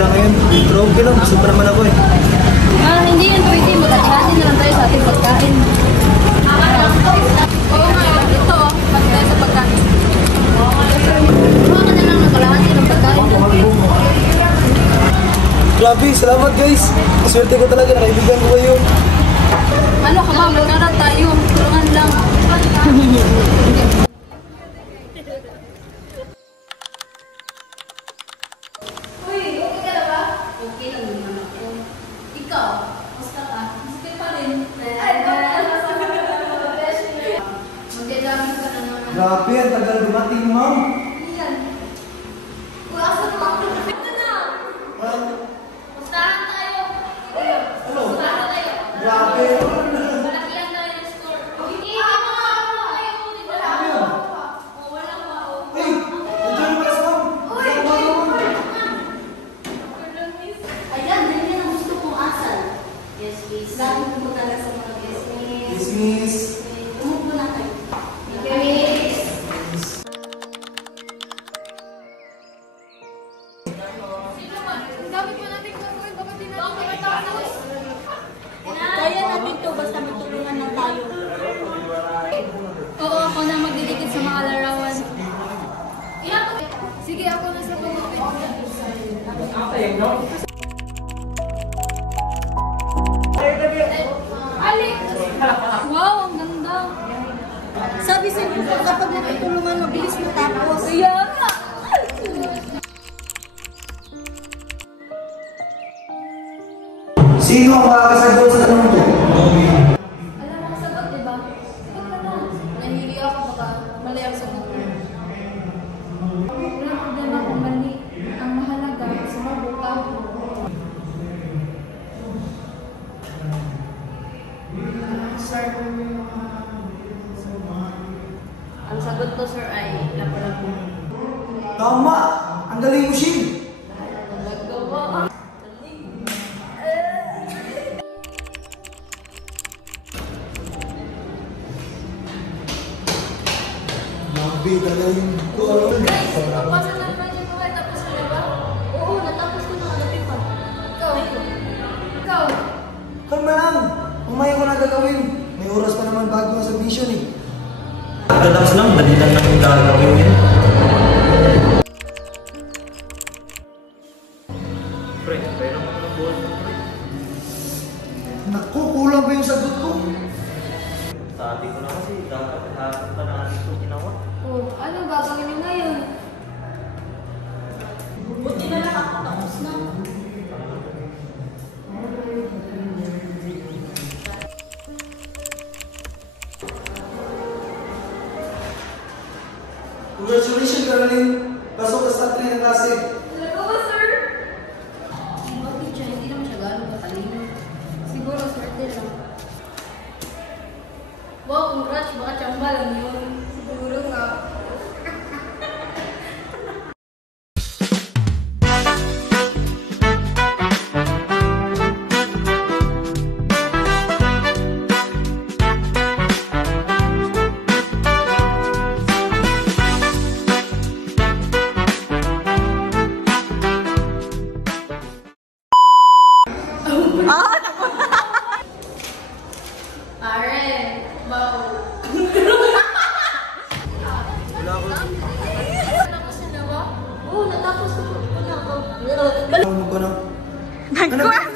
pera ngayon. Pero okay lang, gusto pa naman ako eh. Hindi yun pwede. Magkakati na lang tayo sa ating pagkain. Oo nga, ito. Pati tayo sa pagkain. Kuha ka na lang ng kalahati ng pagkain. Grabe, salamat guys. Swerte ko talaga, nakaibigan ko kayo. Ano ka ba? Magkarat tayo. Tulungan lang. Uy, okay ka na ba? Okay lang naman ako. Ikaw, basta ka? Basta pa rin. Magkailangan ka na naman. Grabe, ang tagal dumating, ma'am. Yan. Uy, asan mo? Ito na. Pustahan tayo. Ano? Pustahan tayo. Grabe. Malaki lang tayo yung store. Hindi mo nga ako tayo. Wala pa. Wala pa. Hey, nandiyan pala sa ma'am. Uy! Ayan, ganyan ang gusto kong asal. Yes, please. Lagi ko talaga sa mga yes, miss. Yes, miss. Umupo na kayo. Miss. Dami pa natin gagawin. Baka di natin matapos. Kaya natin to basta magtulungan lang tayo. Oo, ako na magdidikit sa mga larawan. Sige, ako na sa pagkakit. Ali! Wow, ang ganda. Sabi sa inyo, kapag natutulungan, mabilis matapos. Kaya nga! Sino ang makakasagot sa tanong ko? Alam mo ang sagot, di ba? Sagot ka na. Nahili ako baka mali ang sagot. Walang problema kung mali. Ang mahalaga, sumabot ka. Ang sagot to, sir, ay lapu-lapu. Tama! Ang galing mo, Shin! Naggawa. Grabe, galing ko. Guys, papasa na naman yung buhay. Tapos ko na ba? Oo, natapos ko na. Alapin pa. Ikaw. Ikaw. Kalma lang. Umaya ko na gagawin. May oras pa naman bago ang submission eh. Tapos lang, dali lang namin gagawin yun. Pre, pero mo ng buhay mo, pre. Naku, kulang pa yung sagot ko. Sabi ko na kasi, dapat lahat pa natin ito ginawa. Oh, anong gagawin niyo ngayon? Buti na lang ako. Tapos na. Congratulations, Caroline. Pasok ka sa top 3 ng klase. Talaga ba, sir? Bakit siya? Hindi naman siya gano'ng katalino. Siguro, swerte lang. Wow, congrats. Baka tsamba lang yun. Siguro nga. Are, wow. Wala ko. Natapos na na ba? Oo, natapos ko. Wala ako. Ano ba na? Nagkuhan!